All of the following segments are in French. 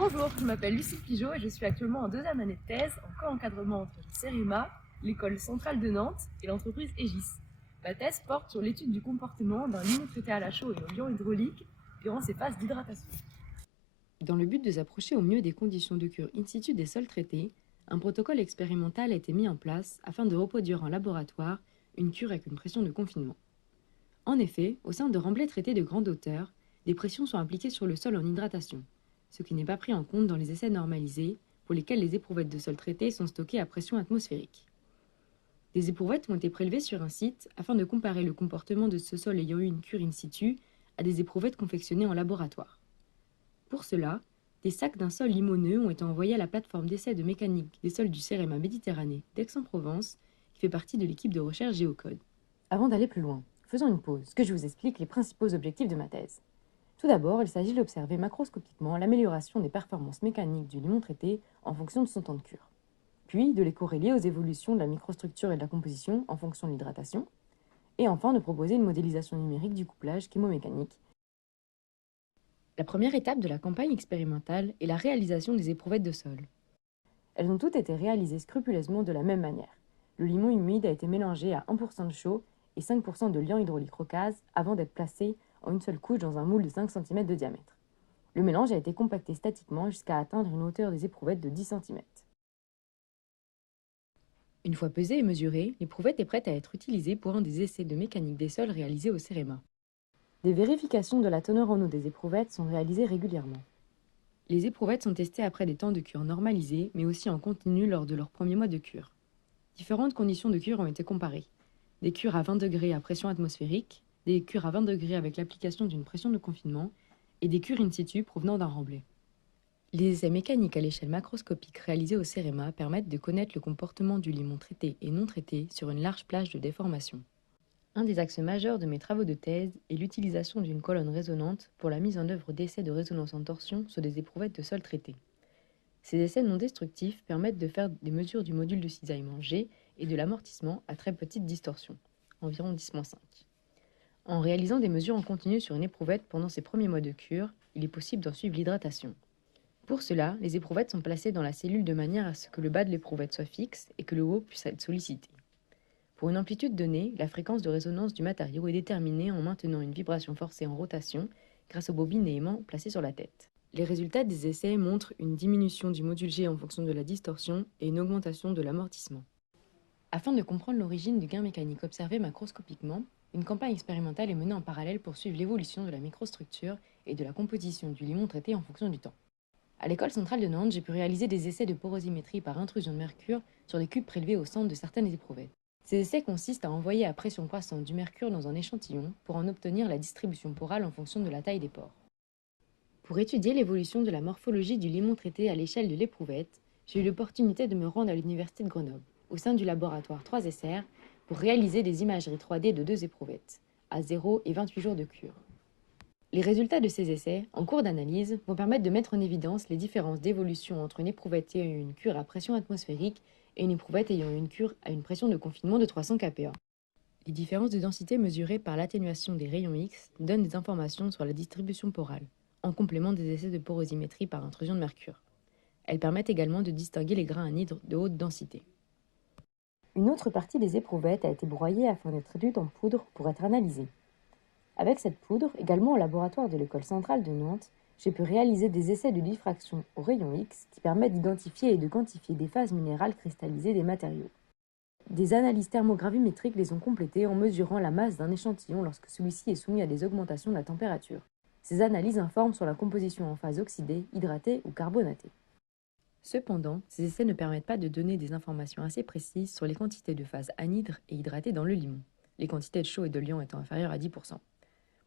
Bonjour, je m'appelle Lucie Pigeot et je suis actuellement en deuxième année de thèse en co-encadrement entre le CEREMA, l'école centrale de Nantes et l'entreprise Aegis. Ma thèse porte sur l'étude du comportement d'un limon traité à la chaux et au liant hydraulique durant ses phases d'hydratation. Dans le but de s'approcher au mieux des conditions de cure in situ des sols traités, un protocole expérimental a été mis en place afin de reproduire en laboratoire une cure avec une pression de confinement. En effet, au sein de remblais traités de grande hauteur, des pressions sont appliquées sur le sol en hydratation, ce qui n'est pas pris en compte dans les essais normalisés pour lesquels les éprouvettes de sol traités sont stockées à pression atmosphérique. Des éprouvettes ont été prélevées sur un site afin de comparer le comportement de ce sol ayant eu une cure in situ à des éprouvettes confectionnées en laboratoire. Pour cela, des sacs d'un sol limoneux ont été envoyés à la plateforme d'essai de mécanique des sols du CEREMA Méditerranée d'Aix-en-Provence, qui fait partie de l'équipe de recherche Géocode. Avant d'aller plus loin, faisons une pause, que je vous explique les principaux objectifs de ma thèse. Tout d'abord, il s'agit d'observer macroscopiquement l'amélioration des performances mécaniques du limon traité en fonction de son temps de cure, puis de les corréler aux évolutions de la microstructure et de la composition en fonction de l'hydratation, et enfin de proposer une modélisation numérique du couplage chémomécanique. La première étape de la campagne expérimentale est la réalisation des éprouvettes de sol. Elles ont toutes été réalisées scrupuleusement de la même manière. Le limon humide a été mélangé à 1% de chaux et 5% de liant hydraulique rocase avant d'être placé en une seule couche dans un moule de 5 cm de diamètre. Le mélange a été compacté statiquement jusqu'à atteindre une hauteur des éprouvettes de 10 cm. Une fois pesée et mesurée, l'éprouvette est prête à être utilisée pour un des essais de mécanique des sols réalisés au CEREMA. Des vérifications de la teneur en eau des éprouvettes sont réalisées régulièrement. Les éprouvettes sont testées après des temps de cure normalisés, mais aussi en continu lors de leur premier mois de cure. Différentes conditions de cure ont été comparées. Des cures à 20 degrés à pression atmosphérique, des cures à 20 degrés avec l'application d'une pression de confinement, et des cures in situ provenant d'un remblai. Les essais mécaniques à l'échelle macroscopique réalisés au CEREMA permettent de connaître le comportement du limon traité et non traité sur une large plage de déformation. Un des axes majeurs de mes travaux de thèse est l'utilisation d'une colonne résonante pour la mise en œuvre d'essais de résonance en torsion sur des éprouvettes de sol traités. Ces essais non destructifs permettent de faire des mesures du module de cisaillement G et de l'amortissement à très petite distorsion, environ 10-5. En réalisant des mesures en continu sur une éprouvette pendant ses premiers mois de cure, il est possible d'en suivre l'hydratation. Pour cela, les éprouvettes sont placées dans la cellule de manière à ce que le bas de l'éprouvette soit fixe et que le haut puisse être sollicité. Pour une amplitude donnée, la fréquence de résonance du matériau est déterminée en maintenant une vibration forcée en rotation grâce aux bobines et aimants placés sur la tête. Les résultats des essais montrent une diminution du module G en fonction de la distorsion et une augmentation de l'amortissement. Afin de comprendre l'origine du gain mécanique observé macroscopiquement, une campagne expérimentale est menée en parallèle pour suivre l'évolution de la microstructure et de la composition du limon traité en fonction du temps. À l'école centrale de Nantes, j'ai pu réaliser des essais de porosimétrie par intrusion de mercure sur des cubes prélevés au centre de certaines éprouvettes. Ces essais consistent à envoyer à pression croissante du mercure dans un échantillon pour en obtenir la distribution porale en fonction de la taille des pores. Pour étudier l'évolution de la morphologie du limon traité à l'échelle de l'éprouvette, j'ai eu l'opportunité de me rendre à l'université de Grenoble, au sein du laboratoire 3SR, pour réaliser des imageries 3D de 2 éprouvettes, à 0 et 28 jours de cure. Les résultats de ces essais, en cours d'analyse, vont permettre de mettre en évidence les différences d'évolution entre une éprouvette ayant eu une cure à pression atmosphérique et une éprouvette ayant eu une cure à une pression de confinement de 300 kPa. Les différences de densité mesurées par l'atténuation des rayons X donnent des informations sur la distribution porale, en complément des essais de porosimétrie par intrusion de mercure. Elles permettent également de distinguer les grains anhydres de haute densité. Une autre partie des éprouvettes a été broyée afin d'être réduite en poudre pour être analysée. Avec cette poudre, également au laboratoire de l'école centrale de Nantes, j'ai pu réaliser des essais de diffraction aux rayons X qui permettent d'identifier et de quantifier des phases minérales cristallisées des matériaux. Des analyses thermogravimétriques les ont complétées en mesurant la masse d'un échantillon lorsque celui-ci est soumis à des augmentations de la température. Ces analyses informent sur la composition en phase oxydée, hydratée ou carbonatée. Cependant, ces essais ne permettent pas de donner des informations assez précises sur les quantités de phase anhydre et hydratée dans le limon, les quantités de chaux et de liant étant inférieures à 10%.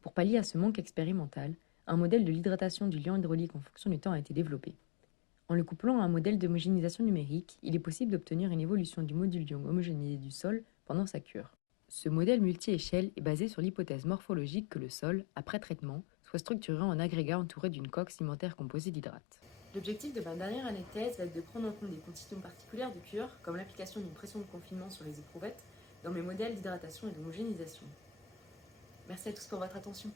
Pour pallier à ce manque expérimental, un modèle de l'hydratation du liant hydraulique en fonction du temps a été développé. En le couplant à un modèle d'homogénéisation numérique, il est possible d'obtenir une évolution du module d'ion homogénéisé du sol pendant sa cure. Ce modèle multi-échelle est basé sur l'hypothèse morphologique que le sol, après traitement, soit structuré en agrégat entouré d'une coque cimentaire composée d'hydrates. L'objectif de ma dernière année de thèse va être de prendre en compte des conditions particulières de cure, comme l'application d'une pression de confinement sur les éprouvettes, dans mes modèles d'hydratation et d'homogénéisation. Merci à tous pour votre attention.